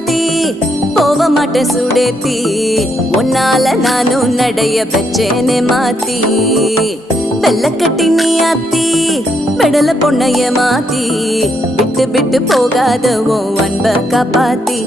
மாத்தி போக மாட்டேன் சுடேத்தி உன்னால நானும் நடைய பெச்சேனே மாத்தி வெள்ளக்கட்டி நீ ஆத்தி பெடல பொண்ணைய மாத்தி விட்டு விட்டு போகாத உன் அன்ப காப்பாத்தி